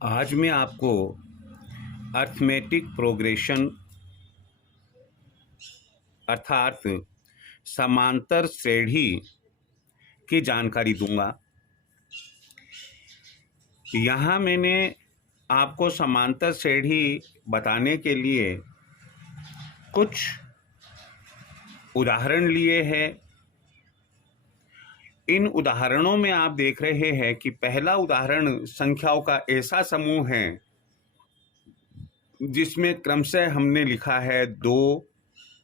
आज मैं आपको अर्थमेटिक प्रोग्रेशन अर्थात समांतर श्रेणी की जानकारी दूंगा। यहाँ मैंने आपको समांतर श्रेणी बताने के लिए कुछ उदाहरण लिए हैं। इन उदाहरणों में आप देख रहे हैं कि पहला उदाहरण संख्याओं का ऐसा समूह है जिसमें क्रमशः हमने लिखा है 2,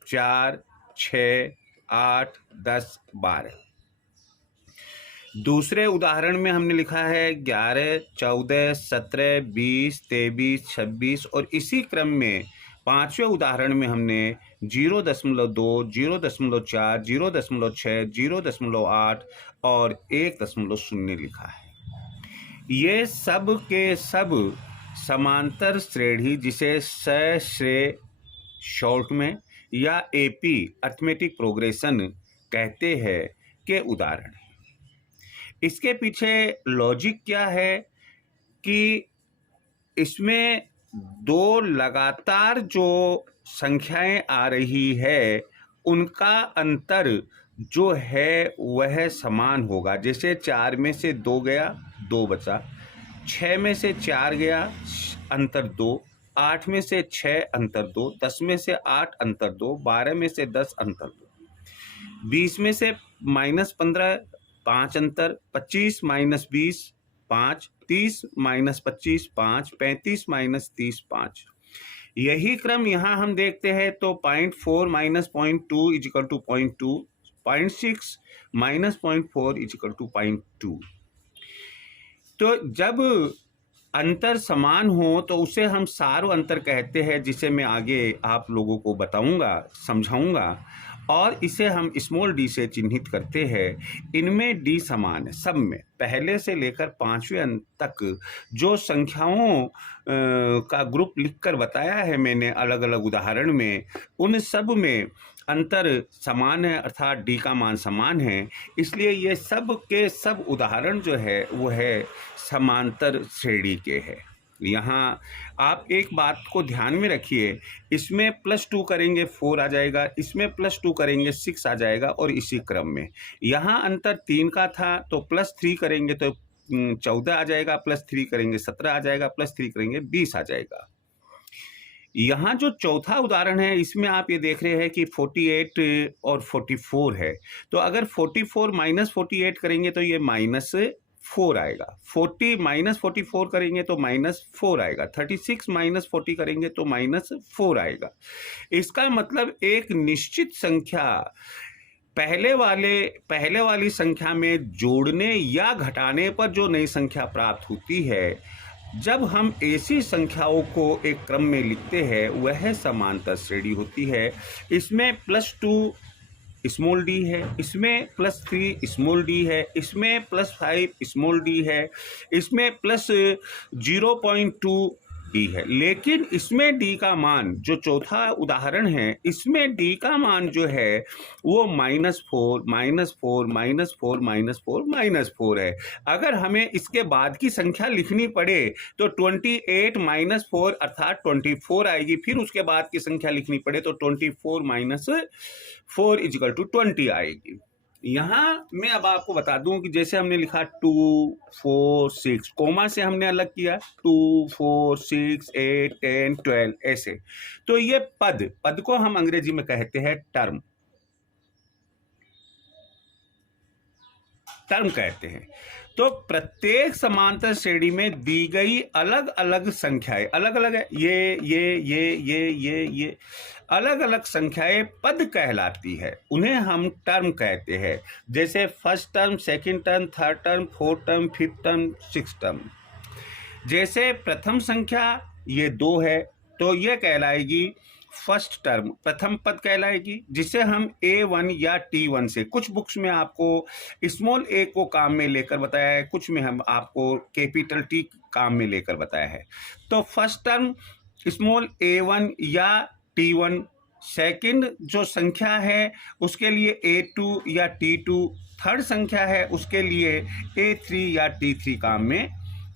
4, 6, 8, 10, 12। दूसरे उदाहरण में हमने लिखा है 11, 14, 17, 20, 23, 26 और इसी क्रम में पांचवें उदाहरण में हमने 0.2, 0.4, 0.6, 0.8 और 1.0 लिखा है। ये सब के सब समांतर श्रेणी जिसे सश्रेय शॉर्ट में या एपी अर्थमेटिक प्रोग्रेशन कहते हैं के उदाहरण हैं। इसके पीछे लॉजिक क्या है कि इसमें दो लगातार जो संख्याएं आ रही है उनका अंतर जो है वह समान होगा। जैसे 4 में से 2 गया, 2 बचा, 6 में से 4 गया, अंतर 2, 8 में से 6 अंतर 2, 10 में से 8 अंतर 2, 12 में से 10 अंतर 2, 20 में से -15 5 अंतर, 25 - 20 5, 30 - 25 5, 35 - 30 5। यही क्रम यहाँ हम देखते हैं तो 0.4 - 0.2 = 0.2, 0.6 - 0.4 = 0.2। तो जब अंतर समान हो तो उसे हम सार अंतर कहते हैं, जिसे मैं आगे आप लोगों को बताऊंगा, समझाऊंगा। और इसे हम स्मॉल डी से चिन्हित करते हैं। इनमें डी समान है सब में, पहले से लेकर 5वें अंक तक जो संख्याओं का ग्रुप लिखकर बताया है मैंने अलग अलग उदाहरण में, उन सब में अंतर समान है अर्थात डी का मान समान है। इसलिए ये सब के सब उदाहरण जो है वो है समांतर श्रेणी के हैं। यहाँ आप एक बात को ध्यान में रखिए, इसमें +2 करेंगे 4 आ जाएगा, इसमें +2 करेंगे 6 आ जाएगा और इसी क्रम में। यहाँ अंतर 3 का था तो +3 करेंगे तो 14 आ जाएगा, +3 करेंगे 17 आ जाएगा, +3 करेंगे 20 आ जाएगा। यहाँ जो चौथा उदाहरण है इसमें आप ये देख रहे हैं कि 48 और 44 है। तो अगर 44 - 48 करेंगे तो ये -4 आएगा, 40 - 44 करेंगे तो -4 आएगा, 36 - 40 करेंगे तो -4 आएगा। इसका मतलब एक निश्चित संख्या पहले वाली संख्या में जोड़ने या घटाने पर जो नई संख्या प्राप्त होती है, जब हम ऐसी संख्याओं को एक क्रम में लिखते हैं वह समांतर श्रेणी होती है। इसमें +2 स्मॉल डी है, इसमें +3 स्मॉल डी है, इसमें +5 स्मॉल डी है, इसमें +0.2 डी है। लेकिन इसमें डी का मान जो चौथा उदाहरण है, इसमें डी का मान जो है वो -4 -4 -4 -4 -4 है। अगर हमें इसके बाद की संख्या लिखनी पड़े तो 28 - 4 अर्थात 24 आएगी। फिर उसके बाद की संख्या लिखनी पड़े तो 24 - 4 = 20 आएगी। यहाँ मैं अब आपको बता दूं कि जैसे हमने लिखा 2 4 6, कोमा से हमने अलग किया 2 4 6 8 10 12 ऐसे। तो ये पद को हम अंग्रेजी में कहते हैं टर्म कहते हैं। तो प्रत्येक समांतर श्रेणी में दी गई अलग अलग संख्याएं अलग अलग है, ये अलग अलग संख्याएं पद कहलाती है, उन्हें हम टर्म कहते हैं। जैसे first term, second term, third term, fourth term, fifth term, sixth term. जैसे प्रथम संख्या ये 2 है तो ये कहलाएगी फर्स्ट टर्म, प्रथम पद कहलाएगी, जिसे हम A1 या T1 से, कुछ बुक्स में आपको स्मॉल a को काम में लेकर बताया है, कुछ में हम आपको कैपिटल T काम में लेकर बताया है। तो फर्स्ट टर्म स्मॉल A1 या T1, सेकंड जो संख्या है उसके लिए A2 या T2, थर्ड संख्या है उसके लिए A3 या T3 काम में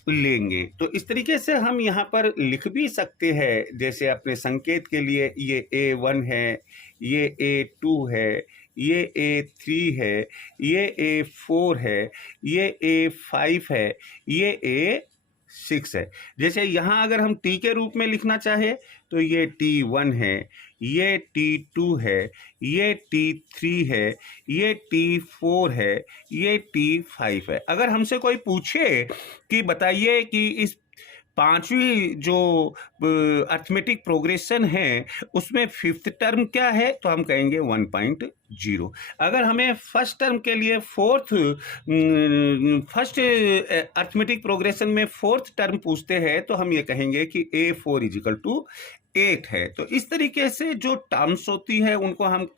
लेंगे। तो इस तरीके से हम यहाँ पर लिख भी सकते हैं, जैसे अपने संकेत के लिए ये A1 है, ये A2 है, ये A3 है, ये A4 है, ये A5 है, ये A6 है। जैसे यहाँ अगर हम T के रूप में लिखना चाहे तो ये T1 है, ये T2 है, ये T3 है, ये T4 है, ये T5 है। अगर हमसे कोई पूछे कि बताइए कि इस पांचवी जो अर्थमेटिक प्रोग्रेशन है उसमें फिफ्थ टर्म क्या है, तो हम कहेंगे 1.0। अगर हमें फर्स्ट टर्म के लिए फर्स्ट अर्थमेटिक प्रोग्रेशन में फोर्थ टर्म पूछते हैं तो हम ये कहेंगे कि A4 इजिकल टू 8 है। तो इस तरीके से जो टर्म्स होती है उनको हम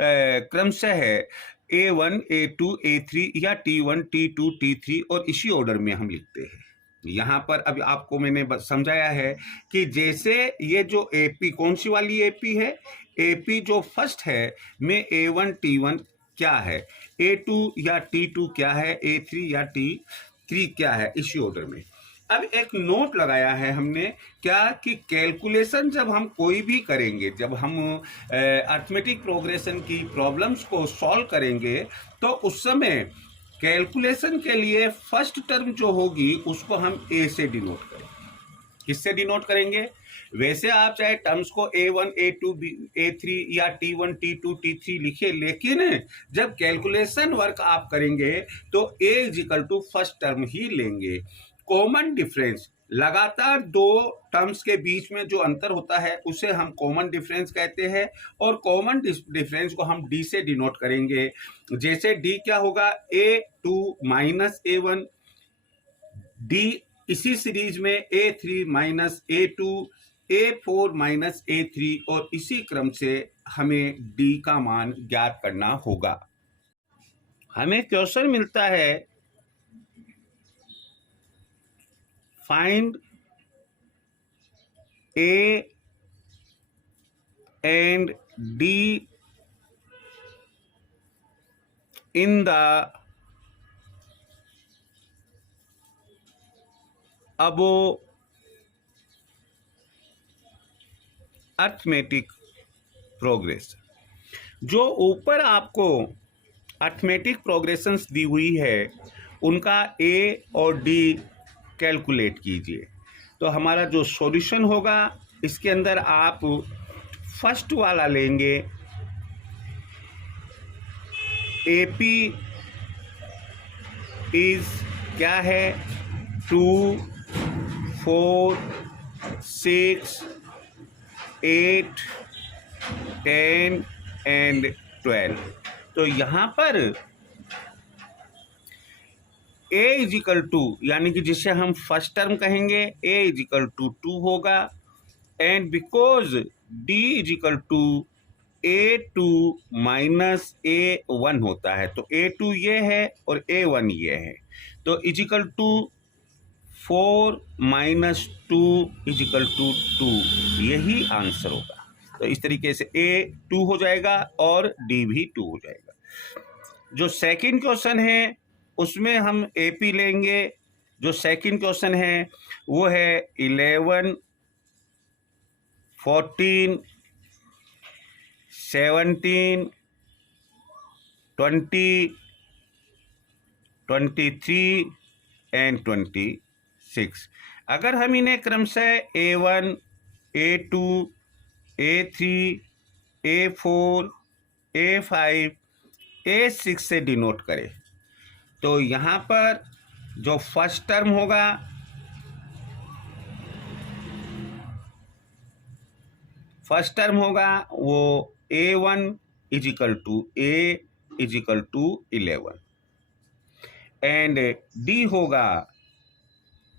क्रमशः A1, A2, A3 या T1, T2, T3 और इसी ऑर्डर में हम लिखते हैं। यहाँ पर अब आपको मैंने समझाया है कि जैसे ये जो AP कौन सी वाली AP है, AP जो फर्स्ट है में A1 T1 क्या है, A2 या T2 क्या है, A3 या T3 क्या है, इसी ऑर्डर में। अब एक नोट लगाया है हमने क्या कि कैलकुलेशन जब हम कोई भी करेंगे, जब हम अर्थमेटिक प्रोग्रेशन की प्रॉब्लम्स को सॉल्व करेंगे तो उस समय कैलकुलेशन के लिए फर्स्ट टर्म जो होगी उसको हम A से डिनोट करेंगे। किससे डिनोट करेंगे? वैसे आप चाहे टर्म्स को A1, A2, A3 या T1, T2, T3 लिखे, लेकिन जब कैलकुलेशन वर्क आप करेंगे तो A is equal to first term ही लेंगे। कॉमन डिफरेंस, लगातार दो टर्म्स के बीच में जो अंतर होता है उसे हम कॉमन डिफरेंस कहते हैं और कॉमन डिफरेंस को हम D से डिनोट करेंगे। जैसे D क्या होगा, A2 माइनस A1, D इसी सीरीज में A3 minus A2, A4 minus A3 और इसी क्रम से हमें D का मान ज्ञात करना होगा। हमें क्वेश्चन मिलता है find A and D in the above arithmetic progression. जो ऊपर आपको अर्थमेटिक प्रोग्रेशंस दी हुई है उनका A और D कैलकुलेट कीजिए। तो हमारा जो सॉल्यूशन होगा इसके अंदर आप फर्स्ट वाला लेंगे, AP इज क्या है, 2, 4, 6, 8, 10 एंड 12। तो यहाँ पर A इजिकल टू, यानी कि जिसे हम फर्स्ट टर्म कहेंगे, A इजिकल टू 2 होगा and because D equal to A2 minus A1 होता है, तो A2 ये है और A1 ये है, तो equal to 4 minus 2 equal to 2, यही आंसर होगा। तो इस तरीके से A 2 हो जाएगा और D भी 2 हो जाएगा। जो सेकंड क्वेश्चन है उसमें हम AP लेंगे। जो सेकंड क्वेश्चन है वो है 11, 14, 17, 20, 23 एंड 26। अगर हम इन्हें क्रमशः A1, A2, A3, A4, A5, A6 से डिनोट करें तो यहाँ पर जो फर्स्ट टर्म होगा वो A1 equal to A is equal to 11 and D होगा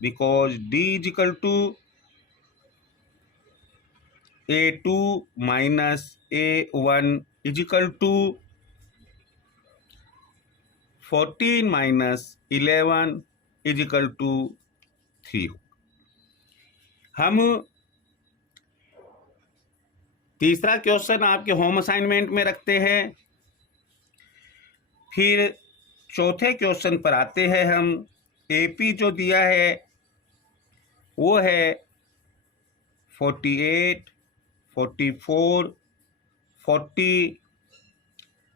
because D equal to A2 minus A1 equal to 14 minus 11 equal to 3। हम तीसरा क्वेश्चन आपके होम असाइनमेंट में रखते हैं। फिर चौथे क्वेश्चन पर आते हैं हम। AP जो दिया है वो है 48, 44, 40,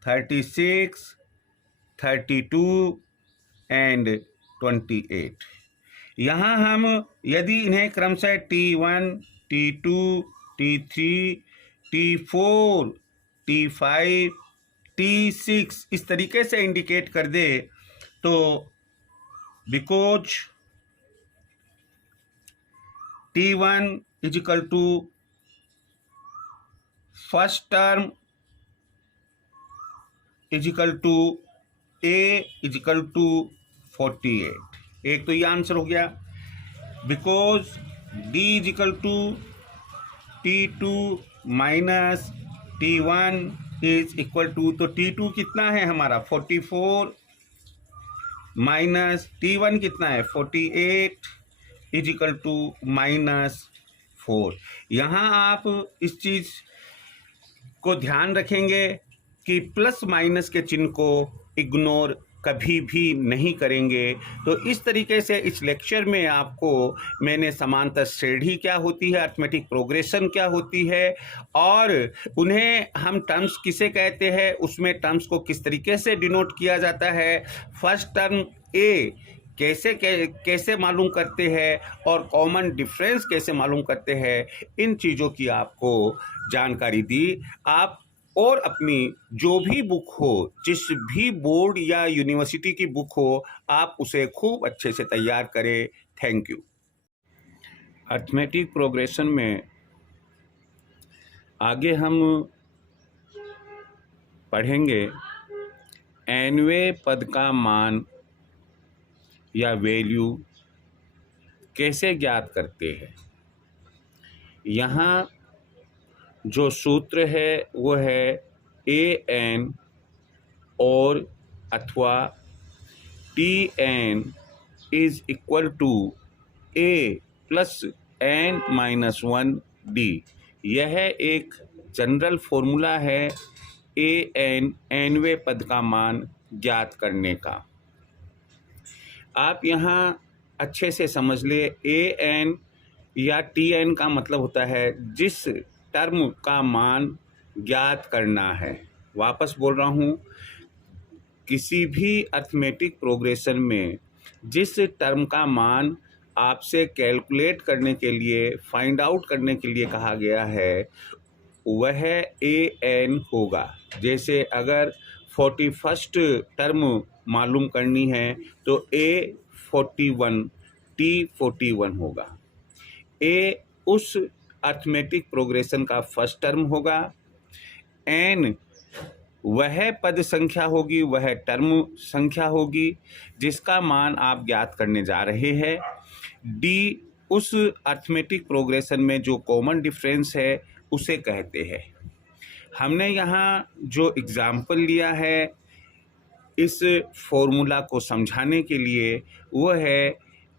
36, 32 एंड 28। यहाँ हम यदि इन्हें क्रमशः T1, T2, T3, T4, T5, T6 इस तरीके से इंडिकेट कर दे तो because T1 is equal to first term is equal to A is equal to 48। एक तो ये आंसर हो गया। Because D is equal to T2 minus T1 is equal to, तो T2 कितना है हमारा 44 माइनस T1 कितना है 48 इज इक्वल टू -4। यहाँ आप इस चीज को ध्यान रखेंगे कि प्लस माइनस के चिन्ह को इग्नोर कभी भी नहीं करेंगे। तो इस तरीके से इस लेक्चर में आपको मैंने समांतर श्रेणी क्या होती है, अरिथमेटिक प्रोग्रेशन क्या होती है और उन्हें हम टर्म्स किसे कहते हैं, उसमें टर्म्स को किस तरीके से डिनोट किया जाता है, फर्स्ट टर्म ए कैसे मालूम करते हैं और कॉमन डिफरेंस कैसे मालूम करते हैं, इन चीज़ों की आपको जानकारी दी। आप और अपनी जो भी बुक हो, जिस भी बोर्ड या यूनिवर्सिटी की बुक हो, आप उसे खूब अच्छे से तैयार करें। Thank you. अरिथमेटिक प्रोग्रेशन में आगे हम पढ़ेंगे nवें पद का मान या वैल्यू कैसे ज्ञात करते हैं। यहाँ जो सूत्र है वो है an और अथवा Tn is equal to a plus n-1 d। यह एक जनरल फॉर्मूला है nवें पद का मान ज्ञात करने का। आप यहाँ अच्छे से समझ ले, an या Tn का मतलब होता है जिस टर्म का मान ज्ञात करना है। वापस बोल रहा हूँ, किसी भी अरिथमेटिक प्रोग्रेशन में जिस टर्म का मान आपसे कैलकुलेट करने के लिए, फाइंड आउट करने के लिए कहा गया है, वह an होगा। जैसे अगर 41st टर्म मालूम करनी है तो a 41, t 41 होगा। a उस अरिथमेटिक प्रोग्रेशन का फर्स्ट टर्म होगा, n वह पद संख्या होगी, वह टर्म संख्या होगी जिसका मान आप ज्ञात करने जा रहे हैं, d उस अरिथमेटिक प्रोग्रेशन में जो कॉमन डिफरेंस है उसे कहते हैं। हमने यहाँ जो एग्जाम्पल लिया है इस फॉर्मूला को समझाने के लिए, वो है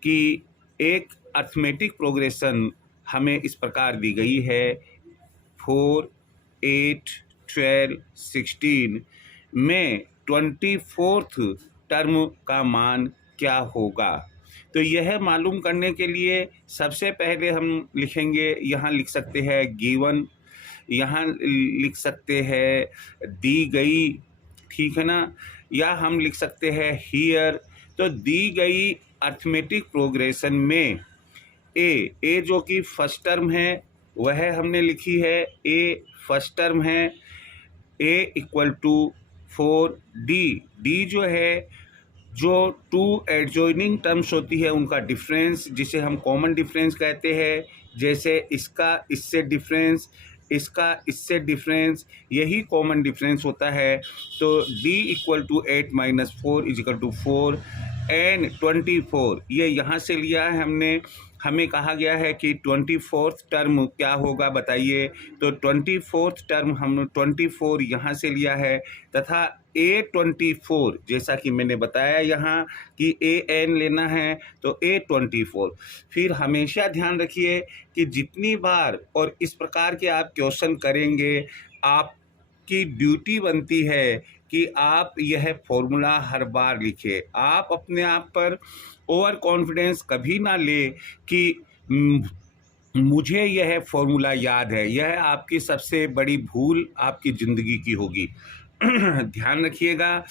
कि एक अरिथमेटिक प्रोग्रेशन हमें इस प्रकार दी गई है 4, 8, 12, 16 में 24th टर्म का मान क्या होगा। तो यह मालूम करने के लिए सबसे पहले हम लिखेंगे, यहाँ लिख सकते हैं गिवन, यहाँ लिख सकते हैं दी गई, ठीक है ना, या हम लिख सकते हैं हियर। तो दी गई अरिथमेटिक प्रोग्रेशन में ए जो कि फर्स्ट टर्म है वह हमने लिखी है, ए फर्स्ट टर्म है, a equal to 4d, d जो है जो टू एडजॉइनिंग टर्म्स होती है उनका डिफरेंस, जिसे हम कॉमन डिफरेंस कहते हैं। जैसे इसका इससे डिफरेंस, इसका इससे डिफरेंस, यही कॉमन डिफरेंस होता है। तो d equal to 8 minus 4 is equal to 4 and 24 ये यहाँ से लिया है हमने। हमें कहा गया है कि 24th टर्म क्या होगा बताइए। तो 24th टर्म हम 24 यहाँ से लिया है तथा A24 जैसा कि मैंने बताया यहाँ कि an लेना है तो A24। फिर हमेशा ध्यान रखिए कि जितनी बार और इस प्रकार के आप क्वेश्चन करेंगे, आपकी ड्यूटी बनती है कि आप यह फॉर्मूला हर बार लिखें। आप अपने आप पर ओवर कॉन्फिडेंस कभी ना ले कि मुझे यह फॉर्मूला याद है, यह आपकी सबसे बड़ी भूल आपकी ज़िंदगी की होगी। ध्यान रखिएगा,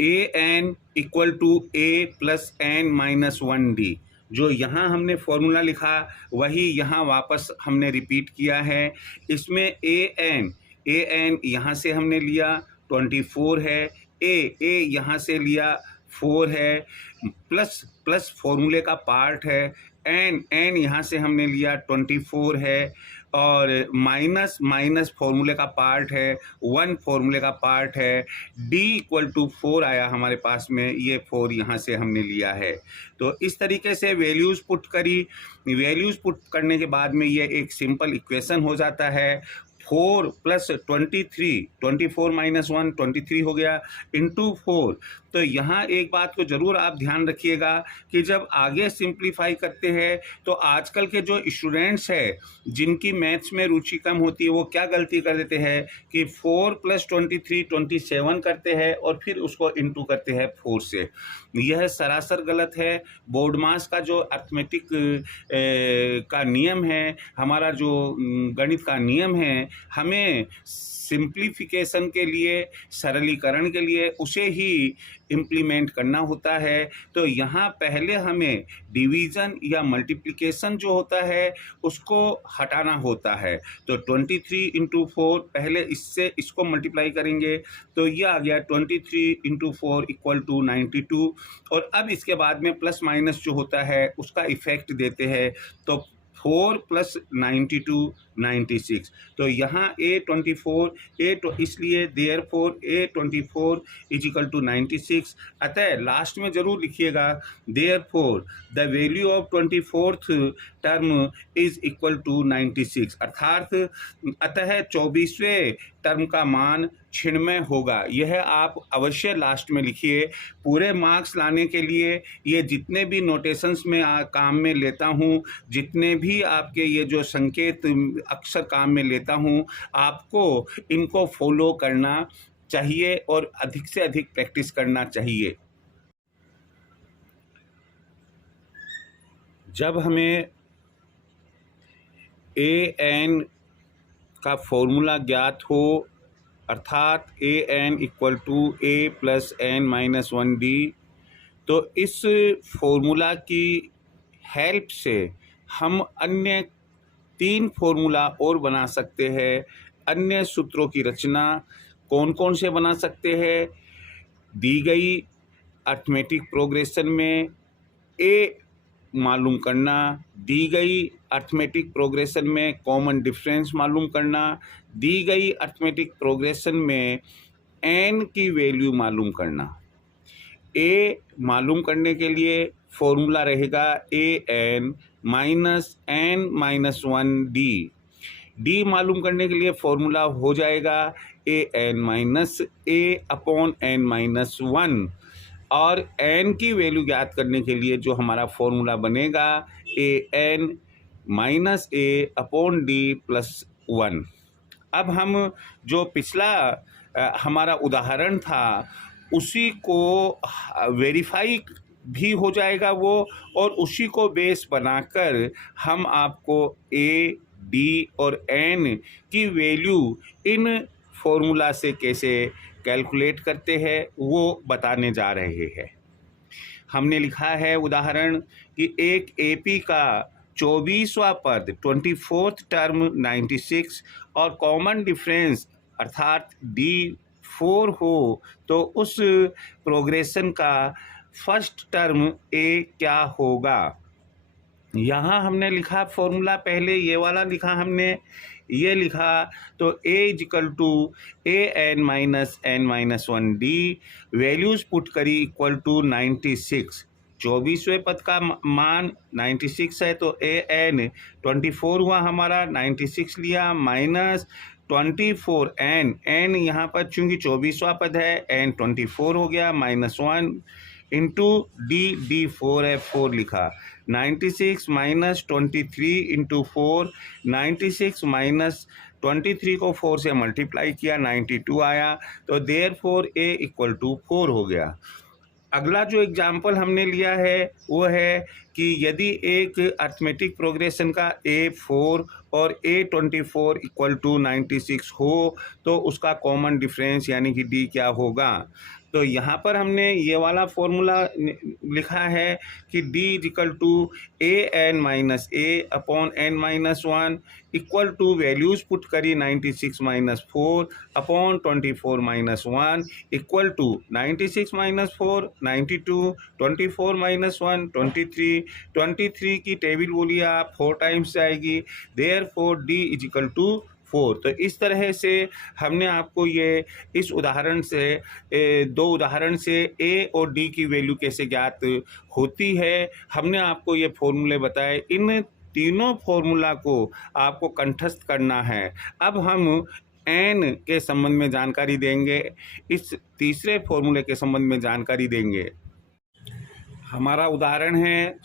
AN इक्वल टू A+N-1D। जो यहाँ हमने फॉर्मूला लिखा वही यहाँ वापस हमने रिपीट किया है। इसमें AN यहाँ से हमने लिया 24 है, A यहाँ से लिया 4 है, प्लस फॉर्मूले का पार्ट है, N यहाँ से हमने लिया 24 है, और माइनस फॉर्मूले का पार्ट है, 1 फॉर्मूले का पार्ट है, D इक्वल टू 4 आया हमारे पास में, ये 4 यहाँ से हमने लिया है। तो इस तरीके से वैल्यूज़ पुट करी, वैल्यूज़ पुट करने के बाद में ये एक सिंपल इक्वेशन हो जाता है। 4 + 23, 24 - 1 23 हो गया, इंटू 4। तो यहाँ एक बात को ज़रूर आप ध्यान रखिएगा कि जब आगे सिंप्लीफाई करते हैं तो आजकल के जो स्टूडेंट्स हैं जिनकी मैथ्स में रुचि कम होती है वो क्या गलती कर देते हैं कि 4 + 23 27 करते हैं और फिर उसको इंटू करते हैं 4 से। यह सरासर गलत है। बोर्ड मास का जो अर्थमेटिक का नियम है, हमारा जो गणित का नियम है, हमें सिंप्लीफिकेशन के लिए, सरलीकरण के लिए उसे ही इम्प्लीमेंट करना होता है। तो यहाँ पहले हमें डिवीज़न या मल्टीप्लिकेशन जो होता है उसको हटाना होता है। तो 23 × 4, पहले इससे इसको मल्टीप्लाई करेंगे तो ये आ गया 23 × 4 = 92। और अब इसके बाद में प्लस माइनस जो होता है उसका इफेक्ट देते हैं। तो 4 + 92 96। तो यहाँ A24 तो इसलिए देयरफॉर A24 = 96। अतः लास्ट में जरूर लिखिएगा therefore the value of 24th term is equal to 96। अर्थात अतः 24वें टर्म का मान 96 होगा। यह आप अवश्य लास्ट में लिखिए। पूरे मार्क्स लाने के लिए ये जितने भी नोटेशंस में काम में लेता हूँ, जितने भी आपके ये जो संकेत अक्सर काम में लेता हूँ, आपको इनको फॉलो करना चाहिए और अधिक से अधिक प्रैक्टिस करना चाहिए। जब हमें AN का फॉर्मूला ज्ञात हो, अर्थात AN = A+N-1D, तो इस फॉर्मूला की हेल्प से हम अन्य 3 फॉर्मूला और बना सकते हैं। अन्य सूत्रों की रचना कौन कौन से बना सकते हैं? दी गई अर्थमेटिक प्रोग्रेशन में A मालूम करना, दी गई अर्थमेटिक प्रोग्रेशन में कॉमन डिफरेंस मालूम करना, दी गई अर्थमेटिक प्रोग्रेशन में N की वैल्यू मालूम करना। A मालूम करने के लिए फॉर्मूला रहेगा AN - N-1D। D मालूम करने के लिए फॉर्मूला हो जाएगा AN - A/N-1। और N की वैल्यू ज्ञात करने के लिए जो हमारा फॉर्मूला बनेगा AN - A/D+1। अब हम जो पिछला हमारा उदाहरण था उसी को वेरीफाई भी हो जाएगा वो, और उसी को बेस बनाकर हम आपको A, D और N की वैल्यू इन फॉर्मूला से कैसे कैलकुलेट करते हैं वो बताने जा रहे हैं। हमने लिखा है उदाहरण कि एक AP का 24वां पद 24th टर्म 96 और कॉमन डिफरेंस अर्थात D4 हो तो उस प्रोग्रेशन का फर्स्ट टर्म A क्या होगा। यहाँ हमने लिखा फॉर्मूला, पहले ये वाला लिखा हमने, ये लिखा तो A = AN - N-1D, values put करी इक्वल टू 96। 24वें पद का मान 96 है तो AN 24 हुआ हमारा, 96 लिया, माइनस 24 N यहाँ पर चूंकि 24वां पद है N 24 हो गया, -1 इंटू D4 है, 4 लिखा, 96 - 23 × 4, 96 - 23 को 4 से मल्टीप्लाई किया, 92 आया। तो देयरफॉर A = 4 हो गया। अगला जो एग्जाम्पल हमने लिया है वो है कि यदि एक अर्थमेटिक प्रोग्रेशन का A4 और A24 इक्वल टू 96 हो तो उसका कॉमन डिफरेंस यानी कि D क्या होगा। तो यहाँ पर हमने ये वाला फॉर्मूला लिखा है कि D equal to AN-A/N-1 equal to values put करी 96-4 अपॉन 24-1 इक्वल टू 96-4 92 24-1 23 की टेबल बोलिए आप 4 टाइम्स आएगी, therefore D is equal to 4। तो इस तरह से हमने आपको ये इस उदाहरण से दो उदाहरण से A और D की वैल्यू कैसे ज्ञात होती है हमने आपको ये फॉर्मूले बताए। इन तीनों फॉर्मूला को आपको कंठस्थ करना है। अब हम n के संबंध में जानकारी देंगे, इस तीसरे फॉर्मूले के संबंध में जानकारी देंगे। हमारा उदाहरण है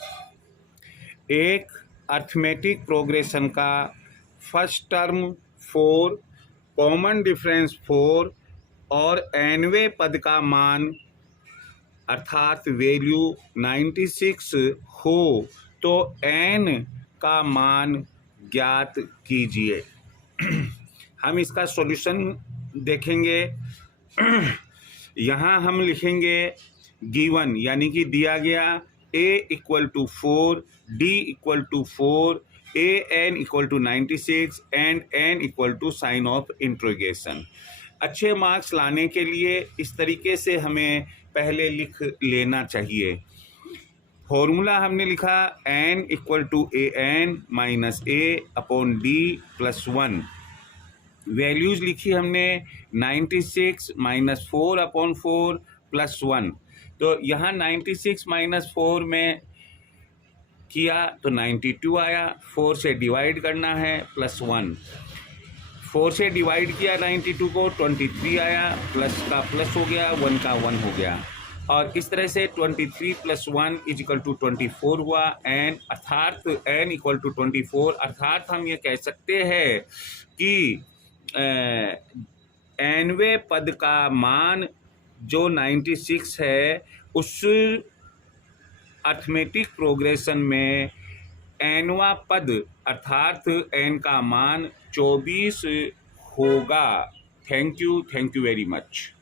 एक अर्थमेटिक प्रोग्रेशन का फर्स्ट टर्म 4, कॉमन डिफरेंस 4 और nवें पद का मान अर्थात वैल्यू 96 हो तो n का मान ज्ञात कीजिए। हम इसका सॉल्यूशन देखेंगे। यहाँ हम लिखेंगे गिवन यानी कि दिया गया A equal to 4, D equal to 4, AN equal to 96 and N equal to sign of interrogation. अच्छे मार्क्स लाने के लिए इस तरीके से हमें पहले लिख लेना चाहिए। फॉर्मूला हमने लिखा n equal to AN minus A upon D plus 1। Values लिखी हमने 96 माइनस 4 अपॉन 4 प्लस 1। तो यहाँ 96 माइनस 4 में किया तो 92 आया, 4 से डिवाइड करना है प्लस 1। 4 से डिवाइड किया 92 को 23 आया, प्लस का प्लस हो गया, 1 का 1 हो गया। और इस तरह से 23 प्लस 1 इज इक्वल टू 24 हुआ। एन अर्थात n इक्वल टू 24 अर्थात हम ये कह सकते हैं कि nवें पद का मान जो 96 है उस अर्थमेटिक प्रोग्रेशन में nवां पद अर्थात n का मान 24 होगा। Thank you very much.